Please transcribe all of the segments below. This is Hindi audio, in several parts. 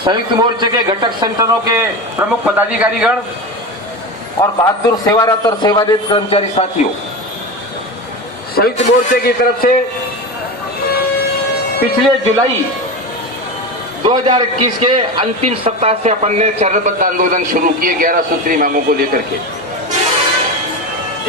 संयुक्त मोर्चे के घटक संगठनों के प्रमुख पदाधिकारीगण और बहादुर सेवारत और सेवानिवृत्त कर्मचारी साथियों, संयुक्त मोर्चे की तरफ से पिछले जुलाई 2021 के अंतिम सप्ताह से अपन ने चरणबद्ध आंदोलन शुरू किए 11 सूत्री मांगों को लेकर के।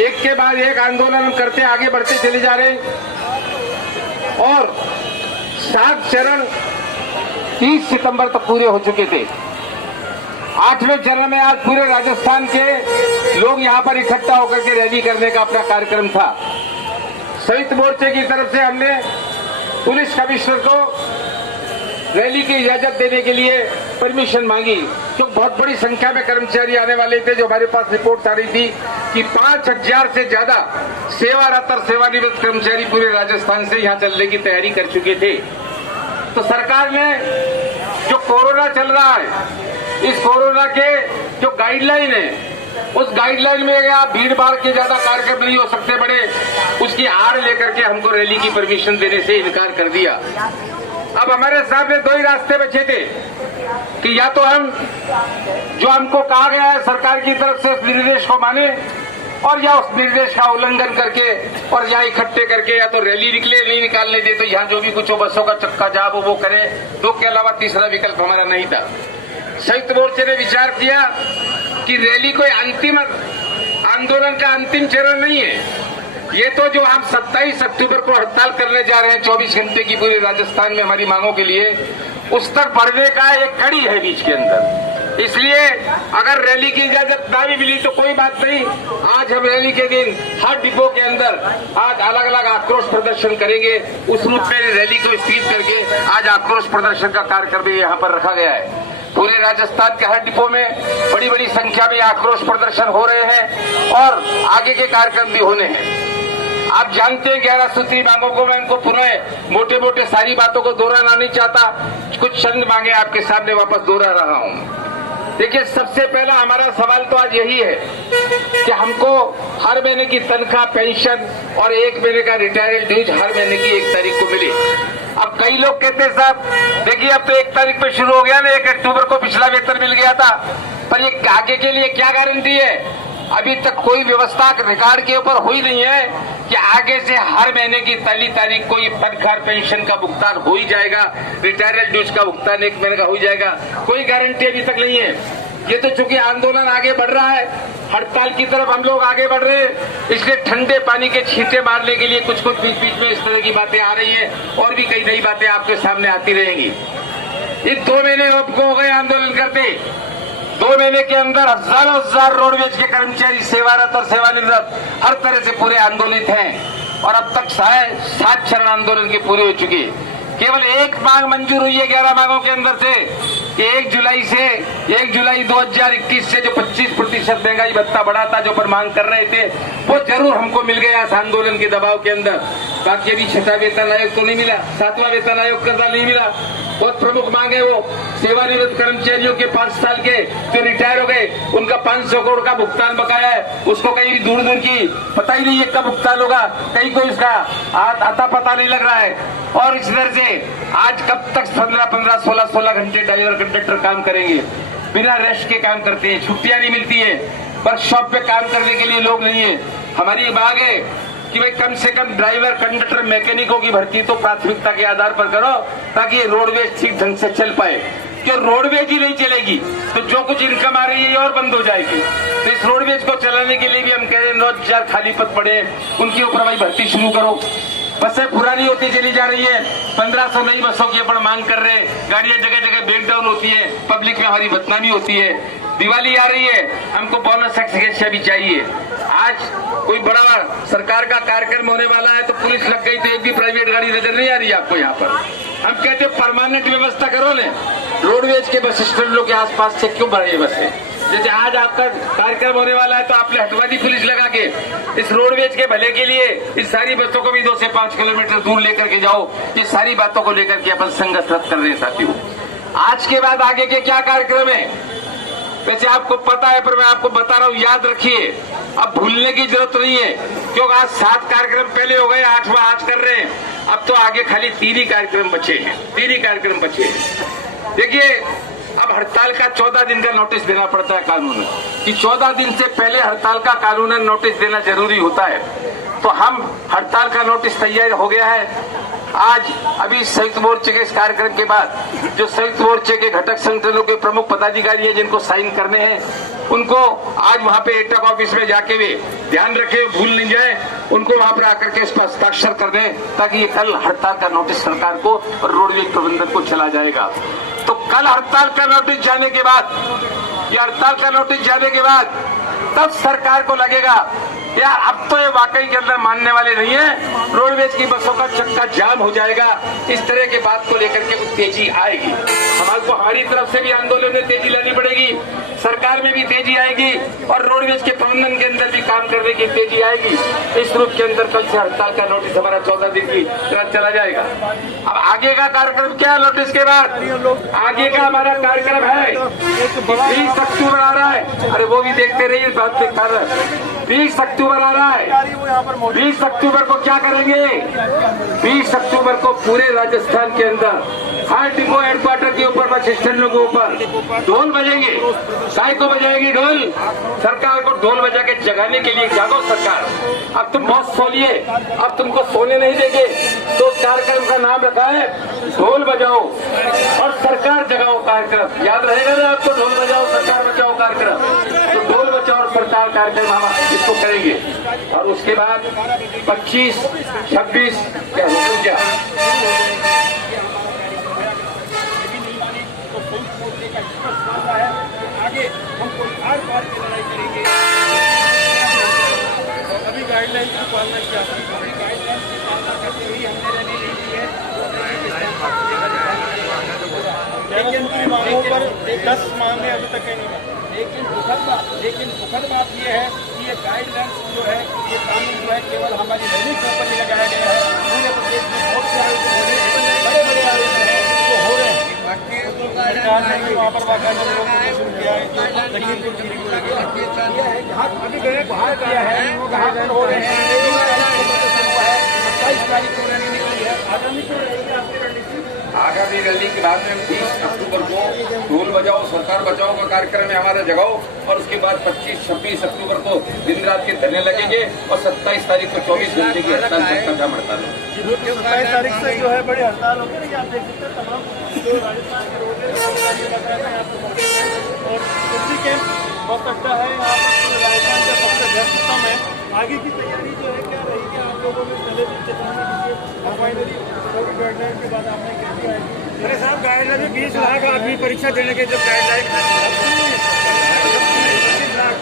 एक के बाद एक आंदोलन हम करते आगे बढ़ते चले जा रहे और 7 चरण 30 सितंबर तक पूरे हो चुके थे। 8वें चरण में आज पूरे राजस्थान के लोग यहां पर इकट्ठा होकर के रैली करने का अपना कार्यक्रम था। संयुक्त मोर्चे की तरफ से हमने पुलिस कमिश्नर को रैली की इजाजत देने के लिए परमिशन मांगी, क्योंकि बहुत बड़ी संख्या में कर्मचारी आने वाले थे। जो हमारे पास रिपोर्ट आ रही थी कि 5000 से ज्यादा सेवारत और सेवानिवृत्त कर्मचारी पूरे राजस्थान से यहां चलने की तैयारी कर चुके थे। तो सरकार ने जो कोरोना चल रहा है, इस कोरोना के जो गाइडलाइन है, उस गाइडलाइन में आप भीड़ भाड़ के ज्यादा कार्यक्रम नहीं हो सकते बड़े, उसकी आड़ लेकर के हमको रैली की परमिशन देने से इनकार कर दिया। अब हमारे सामने 2 ही रास्ते बचे थे कि या तो हम जो हमको कहा गया है सरकार की तरफ से उस निर्देश को माने और या उस निर्देश का उल्लंघन करके और यहाँ इकट्ठे करके या तो रैली निकले, नहीं निकालने दे तो यहाँ जो भी कुछ हो बसों का चक्का जाम हो वो करे। 2 के अलावा तीसरा विकल्प हमारा नहीं था। संयुक्त मोर्चे ने विचार किया कि रैली कोई अंतिम आंदोलन का अंतिम चरण नहीं है, ये तो जो हम 27 अक्टूबर को हड़ताल करने जा रहे हैं 24 घंटे की पूरे राजस्थान में हमारी मांगों के लिए, उस तक बढ़ने का एक कड़ी है बीच के अंदर। इसलिए अगर रैली की इजाजत ना भी मिली तो कोई बात नहीं, आज हम रैली के दिन हर डिपो के अंदर आज अलग अलग आक्रोश प्रदर्शन करेंगे। उस रूप में रैली को स्थगित करके आज आक्रोश प्रदर्शन का कार्यक्रम यहाँ पर रखा गया है। पूरे राजस्थान के हर डिपो में बड़ी बड़ी संख्या में आक्रोश प्रदर्शन हो रहे हैं और आगे के कार्यक्रम भी होने हैं। आप जानते हैं 11 सूत्री मांगों को मैं इनको पुनः मोटे मोटे सारी बातों को दोहराना नहीं चाहता, कुछ चंद मांगे आपके सामने वापस दोहरा रहा हूं। देखिए, सबसे पहला हमारा सवाल तो आज यही है कि हमको हर महीने की तनख्वाह, पेंशन और 1 महीने का रिटायर्ड ड्यूज हर महीने की 1 तारीख को मिले। अब कई लोग कहते हैं साहब देखिए अब तो 1 तारीख पे शुरू हो गया ना, 1 अक्टूबर को पिछला वेतन मिल गया था, पर ये आगे के लिए क्या गारंटी है? अभी तक कोई व्यवस्था रिकॉर्ड के ऊपर हुई नहीं है कि आगे से हर महीने की पहली तारीख को ये तनख्वाह पेंशन का भुगतान हो ही जाएगा, रिटायर्ड ड्यूज का भुगतान 1 महीने का हो ही जाएगा, कोई गारंटी अभी तक नहीं है। ये तो चूंकि आंदोलन आगे बढ़ रहा है, हड़ताल की तरफ हम लोग आगे बढ़ रहे हैं, इसलिए ठंडे पानी के छींटे मारने के लिए कुछ कुछ बीच बीच में इस तरह की बातें आ रही हैं और भी कई नई बातें आपके सामने आती रहेंगी। इन 2 महीने आपको हो गए आंदोलन करते, 2 महीने के अंदर हजार रोडवेज के कर्मचारी सेवारत और सेवानिवृत्त हर तरह से पूरे आंदोलित हैं और अब तक 7 चरण आंदोलन के पूरे हो चुके। केवल एक मांग मंजूर हुई है 11 मांगों के अंदर से, 1 जुलाई 2021 से जो 25% महंगाई भत्ता बढ़ा था, जो पर मांग कर रहे थे, वो जरूर हमको मिल गया इस आंदोलन के दबाव के अंदर। बाकी अभी 6वां वेतन आयोग तो नहीं मिला, 7वां वेतन आयोग का नहीं मिला। बहुत प्रमुख मांग है वो सेवानिवृत्त कर्मचारियों के 5 साल के जो रिटायर हो गए, उनका 500 करोड़ का भुगतान बकाया है, उसको कहीं भी दूर दूर की पता ही नहीं है कब भुगतान होगा, कहीं कोई इसका आता पता नहीं लग रहा है। और इस तरह से आज कब तक 15, 16 घंटे ड्राइवर कंडक्टर काम करेंगे, बिना रेस्ट के काम करते हैं, छुट्टियां नहीं मिलती है, वर्कशॉप पे काम करने के लिए लोग नहीं है। हमारी मांग है कि भाई कम से कम ड्राइवर, कंडक्टर, मैकेनिकों की भर्ती तो प्राथमिकता के आधार पर करो, ताकि रोडवेज ठीक ढंग से चल पाए। कि रोडवेज ही नहीं चलेगी तो जो कुछ इनकम आ रही है ये और बंद हो जाएगी। तो इस रोडवेज को चलाने के लिए भी हम कह रहे हैं 9000 खाली पद पड़े, उनके ऊपर भाई भर्ती शुरू करो। बसें पुरानी होती चली जा रही है, 1500 नई बसों की अपन मांग कर रहे हैं, गाड़ियां जगह जगह ब्रेकडाउन होती है, पब्लिक में हमारी बदनामी होती है। दिवाली आ रही है, हमको बोनस एक्सग्रेशिया भी चाहिए। आज कोई बड़ा सरकार का कार्यक्रम होने वाला है तो पुलिस लग गई, तो एक भी प्राइवेट गाड़ी नजर नहीं आ रही है आपको यहाँ पर। हम कहते हैं परमानेंट व्यवस्था करो ने, रोडवेज के बस स्टैंडों के आसपास से क्यों बढ़े बसें? जैसे आज आपका कार्यक्रम होने वाला है तो आपने हटवा दी पुलिस लगा के, इस रोडवेज के भले के लिए इस सारी बसों को भी 2 से 5 किलोमीटर दूर लेकर के जाओ। ये सारी बातों को लेकर के अपन संघर्ष रद्द कर रहे हैं साथियों। आज के बाद आगे के क्या कार्यक्रम है वैसे आपको पता है, पर मैं आपको बता रहा हूँ, याद रखिए, अब भूलने की जरूरत नहीं है, क्योंकि आज 7 कार्यक्रम पहले हो गए, 8वां आज कर रहे हैं। अब तो आगे खाली 3 ही कार्यक्रम बचे हैं, 3 ही कार्यक्रम बचे हैं। देखिए अब हड़ताल का 14 दिन का नोटिस देना पड़ता है कानून कि 14 दिन से पहले हड़ताल का कानूनन नोटिस देना जरूरी होता है। तो हम हड़ताल का नोटिस तैयार हो गया है। आज अभी संयुक्त मोर्चे के इस कार्यक्रम के बाद जो संयुक्त मोर्चे के घटक संगठनों के प्रमुख पदाधिकारी हैं जिनको साइन करने हैं, उनको आज वहां पे एटक ऑफिस में जाके भी ध्यान रखे, भूल नहीं जाए, उनको वहां पर आकर के इस पर हस्ताक्षर कर दें ताकि ये कल हड़ताल का नोटिस सरकार को और रोडवेज प्रबंधन को चला जाएगा। तो कल हड़ताल का नोटिस जाने के बाद, ये हड़ताल का नोटिस जाने के बाद तब सरकार को लगेगा यार अब तो ये वाकई के अंदर मानने वाले नहीं है, रोडवेज की बसों का चक्का जाम हो जाएगा। इस तरह के बात को लेकर के तेजी आएगी। हमारी तरफ से भी आंदोलन में तेजी लानी पड़ेगी, सरकार में भी तेजी आएगी और रोडवेज के प्रबंधन के अंदर भी काम करने की तेजी आएगी। इस रूप के अंदर कल से हड़ताल का नोटिस हमारा 14 दिन की तरह चला जाएगा। अब आगे का कार्यक्रम क्या है? नोटिस के बाद आगे का हमारा कार्यक्रम है 20 अक्टूबर आ रहा है। अरे वो भी देखते रहिए, बात देखता है। 20 अक्टूबर आ रहा है। 20 अक्टूबर को क्या करेंगे? 20 अक्टूबर को पूरे राजस्थान के अंदर हर डिपो हेडक्वार्टर के ऊपर, बस स्टैंडों के ऊपर ढोल बजेंगे। काय को बजाएगी ढोल? सरकार को ढोल बजा के जगाने के लिए। जागो सरकार, अब तुम बहुत सोलिए, अब तुमको सोने नहीं देंगे। तो कार्यक्रम का नाम रखा है ढोल बजाओ और सरकार जगाओ कार्यक्रम। याद रहेगा ना आपको? ढोल बजाओ सरकार बचाओ कार्यक्रम। तो ढोल बचाओ और सरकार कार्यक्रम हम इसको करेंगे। और उसके बाद 25, 26 क्या हुक्म क्या आगे हम कोई आर पार की लड़ाई करेंगे। अभी गाइडलाइन की पालना किया, गाइडलाइन की पालना करते हुए हमने रैली नहीं है। लेकिन मांगों पर 10 मांगे अभी तक नहीं है। लेकिन दुखद बात ये है कि ये गाइडलाइन जो है, ये कानून जो है केवल हमारी रैली के ऊपर ही लगाया गया है। पूरे प्रदेश में बहुत से आयोजन हो रहे हैं, बड़े आयोजन हैं जो हो रहे हैं। सरकार ने भी वहाँ पर बाकायदा लोगों को शुरू किया है जो लखीमपुर अभी गए बाहर किया है, कहाँ पर हो रहे हैं। 27 तारीख को रैली निकली है। आगामी को आगामी रैली के बाद में 20 अक्टूबर को ढोल बजाओ सरकार बचाओ का कार्यक्रम है हमारा जगाओ। और उसके बाद 25, 26 अक्टूबर को दिन रात के धरने लगेंगे और 27 तारीख को 24 घंटे की हड़ताल हड़ताल। 27 तारीख से जो है बड़ी हड़ताल होगी ना, आप देख सकते हैं तमाम जो राजस्थान के रोडवेज और दिल्ली कैंप हो सकता है। यहाँ पर राजस्थान का सबसे व्यस्त सिस्टम है। आगे की तैयारी जो है क्या रहेगी आप लोगों में पहले दिन चेतावनी दीजिए। फाइनली गाइडलाइन के बाद आपने कह दिया है। अरे साहब गाइडलाइन में 20 लाख आदमी परीक्षा देने के जो गाइडलाइन 25 लाख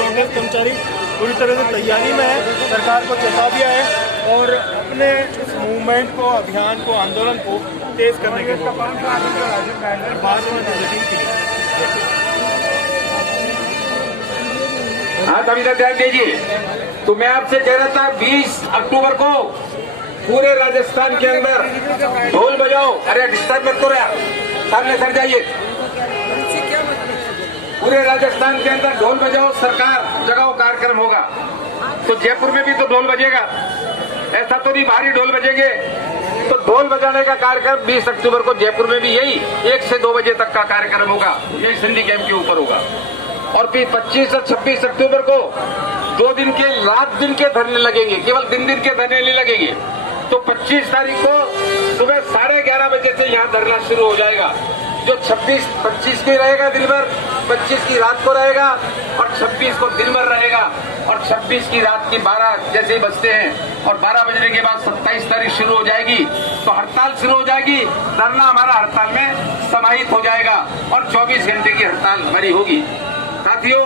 रोडवेज कर्मचारी पूरी तरह से तैयारी में है। सरकार को चेता दिया है और अपने इस मूवमेंट को, अभियान को, आंदोलन को तेज करने के लिए बाद में हाँ तभी तक ध्यान दीजिए। तो मैं आपसे कह रहा था 20 अक्टूबर को पूरे राजस्थान के अंदर ढोल बजाओ। अरे डिस्टर्ब मत करो यार, सामने सर जाइए। पूरे राजस्थान के अंदर ढोल बजाओ सरकार जगाओ कार्यक्रम होगा। तो जयपुर में भी तो ढोल बजेगा, ऐसा तो नहीं बाहरी ढोल बजेंगे। तो ढोल बजाने का कार्यक्रम 20 अक्टूबर को जयपुर में भी यही 1 से 2 बजे तक का कार्यक्रम होगा, यही सिंधी कैंप के ऊपर होगा। और फिर 25 और 26 अक्टूबर को 2 दिन के रात दिन के धरने लगेंगे, केवल दिन के धरने नहीं लगेंगे। तो 25 तारीख को सुबह 11:30 बजे से यहाँ धरना शुरू हो जाएगा। जो 25 की रहेगा दिन भर, 25 की रात को रहेगा और 26 को दिन भर रहेगा। और 26 की रात की 12 जैसे ही बजते हैं और 12 बजने के बाद 27 तारीख शुरू हो जाएगी। तो हड़ताल शुरू हो जाएगी, धरना हमारा हड़ताल में समाहित हो जाएगा और 24 घंटे की हड़ताल हमारी होगी। साथियों,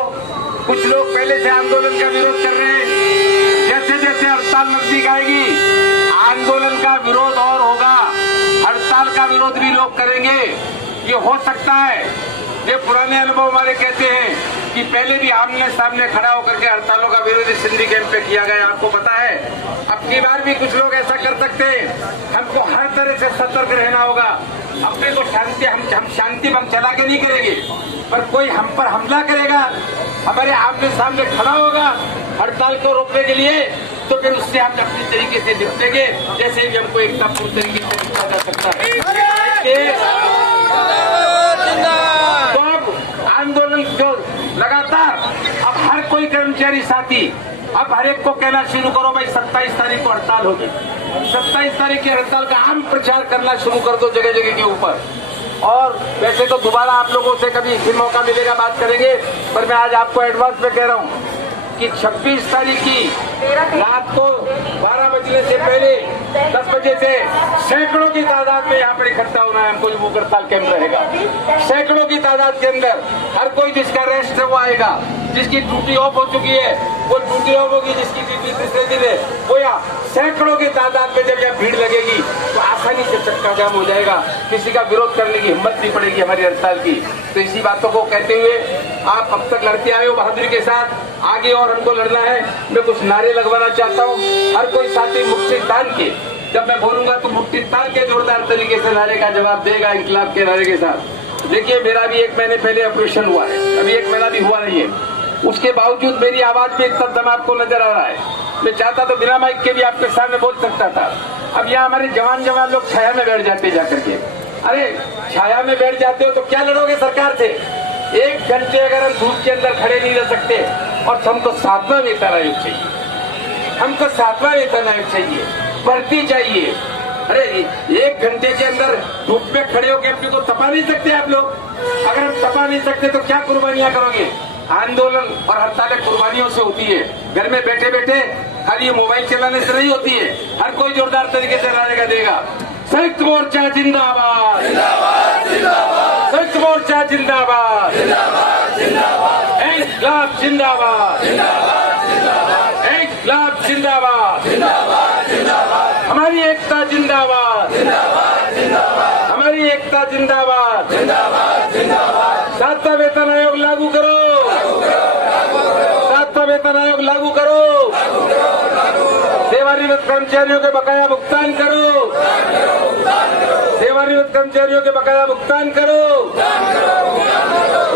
कुछ लोग पहले से आंदोलन का विरोध कर रहे हैं। जैसे जैसे हड़ताल नजदीक आएगी आंदोलन का विरोध और होगा, हड़ताल का विरोध भी लोग करेंगे। ये हो सकता है, ये पुराने अनुभव हमारे कहते हैं कि पहले भी आमने सामने खड़ा होकर के हड़तालों का विरोध सिंधी कैंप पे किया गया, आपको पता है। अब की बार भी कुछ लोग ऐसा कर सकते हैं। हमको हर तरह से सतर्क रहना होगा। अपने को शांति हम शांति भंग चला के नहीं करेंगे, पर कोई हम पर हमला करेगा हमारे आमने सामने खड़ा होगा हड़ताल को रोकने के लिए, तो फिर उससे हम अपनी तरीके से निपटेंगे, जैसे भी हमको एकता पूर्ण तरीके से निपटा जा सकता है। तो अब आंदोलन जो लगातार, अब हर कोई कर्मचारी साथी अब हर एक को कहना शुरू करो, भाई 27 तारीख को हड़ताल होगी, 27 तारीख की हड़ताल का आम प्रचार करना शुरू कर दो जगह जगह के ऊपर। और वैसे तो दोबारा आप लोगों से कभी फिर मौका मिलेगा, बात करेंगे, पर मैं आज आपको एडवांस में कह रहा हूँ कि 26 तारीख की रात को 12 बजने से पहले 10 बजे से सैकड़ों की तादाद में यहाँ पर इकट्ठा होना है हमको। भूख हड़ताल कैंप रहेगा, सैकड़ों की तादाद के अंदर हर कोई जिसका रेस्ट है वो आएगा, जिसकी ड्यूटी ऑफ हो चुकी है वो ड्यूटी ऑफ होगी, जिसकी ड्यूटी तीसरे दिन है वो, या सैकड़ों की तादाद में जब यहाँ भीड़ लगेगी तो आसानी से चक्का जाम हो जाएगा, किसी का विरोध करने की हिम्मत नहीं पड़ेगी हमारी हड़ताल की। तो इसी बातों को कहते हुए आप अब तक लड़ते आए हो बहादुरी के साथ, आगे और हमको लड़ना है। मैं कुछ नारे लगवाना चाहता हूँ, हर कोई साथी मुट्ठी तान के, जब मैं बोलूंगा तो मुट्ठी तान के जोरदार तरीके से नारे का जवाब देगा इंकलाब के नारे के साथ। देखिए, मेरा भी 1 महीने पहले ऑपरेशन हुआ है, अभी 1 महीना भी हुआ नहीं है, उसके बावजूद मेरी आवाज में इतना दम आपको नजर आ रहा है। मैं चाहता तो बिना माइक के भी आपके सामने बोल सकता था। अब यहाँ हमारे जवान लोग छाया में बैठ जाते जाकर के, अरे छाया में बैठ जाते हो तो क्या लड़ोगे सरकार से? 1 घंटे अगर हम धूप के अंदर खड़े नहीं रह सकते, और हमको 7वां वेतन आयोग चाहिए, हमको 7वां वेतन आयोग चाहिए, भर्ती चाहिए। अरे 1 घंटे के अंदर धूप में खड़े होकर अपने को तपा नहीं सकते आप लोग? अगर हम तपा नहीं सकते तो क्या कुर्बानियां करोगे? आंदोलन और हड़तालें कुर्बानियों से होती है, घर में बैठे बैठे खाली मोबाइल चलाने से नहीं होती है। हर कोई जोरदार तरीके से नारे देगा, संयुक्त मोर्चा जिंदाबाद, संयुक्त मोर्चा जिंदाबाद, इंकलाब जिंदाबाद, इंकलाब जिंदाबाद, हमारी एकता जिंदाबाद, हमारी एकता जिंदाबाद। 7वां वेतन आयोग लागू करो, 7वां वेतन आयोग लागू करो, सेवानिवृत्त कर्मचारियों के बकाया भुगतान करो, सेवानिवृत्त कर्मचारियों के बकाया भुगतान करो,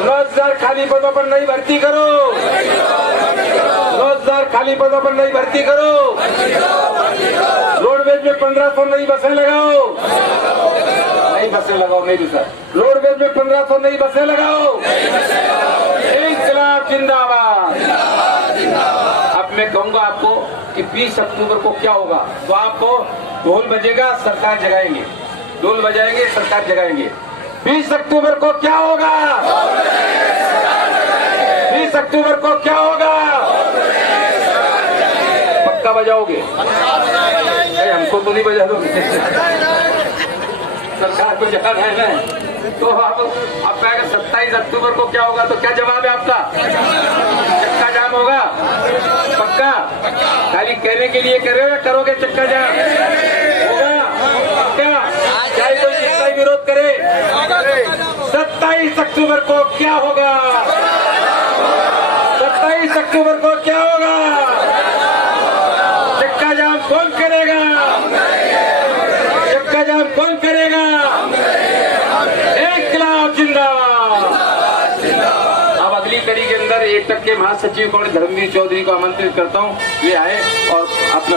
रोजगार खाली पदों पर नई भर्ती करो, रोजगार खाली पदों पर नई भर्ती करो, रोडवेज में 1500 नई बसें लगाओ, नई बसें लगाओ, नहीं सर, रोडवेज में 1500 नई बसें लगाओ, इंकलाब जिंदाबाद। अब मैं कहूंगा आपको कि 20 अक्टूबर को क्या होगा, तो आपको ढोल बजेगा, सरकार जगाएंगे, ढोल बजाएंगे, सरकार जगाएंगे। 20 अक्टूबर को क्या होगा? 20 अक्टूबर को क्या होगा? पक्का बजाओगे? हमको तो नहीं बजा दोगे, सरकार को जगाना है ना। तो अब 27 अक्टूबर को क्या होगा, तो क्या जवाब है आपका? चक्का जाम होगा? पक्का? खाली कहने के लिए कर रहे हो या करोगे चक्का जाम? होगा पक्का? चाहे कोई जितना विरोध करे, 27 अक्टूबर को क्या होगा? 27 अक्टूबर को क्या होगा? चक्का जाम कौन करेगा? चक्का जाम कौन करेगा? इंकलाब जिंदाबाद। अब अगली कड़ी के अंदर एकटक के महासचिव कौन धर्मवीर चौधरी को आमंत्रित करता हूं, वे आए और अपना